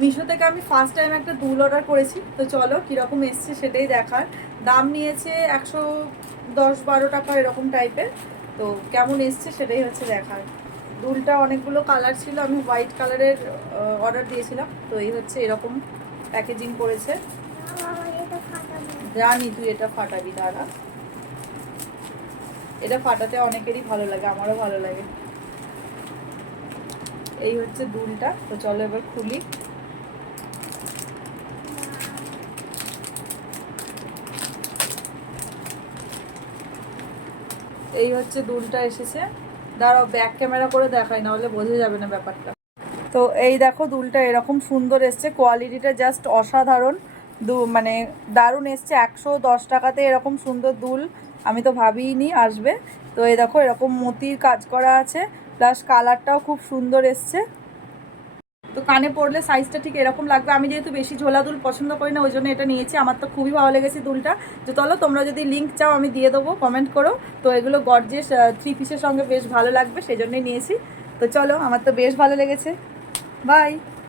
মিশো থেকে আমি first time একটা দুল অর্ডার করেছি, তো চলো কীরকম এসছে সেটাই দেখার। দাম নিয়েছে 110-12 টাকা এরকম টাইপের। তো কেমন এসছে সেটাই হচ্ছে দেখার। দুলটা অনেকগুলো কালার ছিল, আমি হোয়াইট কালারের অর্ডার দিয়েছিলাম। তো এই হচ্ছে এরকম প্যাকেজিং করেছে। জানি তুই এটা ফাটাবি, দাঁড়া। এটা ফাটাতে অনেকেরই ভালো লাগে, আমারও ভালো লাগে। এই হচ্ছে দুলটা। তো চলো এবার খুলি। এই হচ্ছে দুলটা এসেছে। দাঁড়াও ব্যাক ক্যামেরা করে দেখাই, না হলে বোঝা যাবে না ব্যাপারটা। তো এই দেখো দুলটা এরকম সুন্দর এসছে, কোয়ালিটিটা জাস্ট অসাধারণ। মানে দারুণ এসছে। 110 টাকাতে এরকম সুন্দর দুল আমি তো ভাবিনি আসবে। তো এই দেখো এরকম মতির কাজ করা আছে, প্লাস কালারটাও খুব সুন্দর এসছে। তো কানে পরলে সাইজটা ঠিক এরকম লাগবে। আমি যেহেতু বেশি ঝোলা দুল পছন্দ করি না, ওই জন্য এটা নিয়েছি। আমার তো খুবই ভালো লেগেছে দুলটা। তো চলো তোমরা যদি লিঙ্ক চাও আমি দিয়ে দেবো, কমেন্ট করো। তো এগুলো গর্জিয়াস 3 পিসের সঙ্গে বেশ ভালো লাগবে, সেই জন্যই নিয়েছি। তো চলো, আমার তো বেশ ভালো লেগেছে। বাই।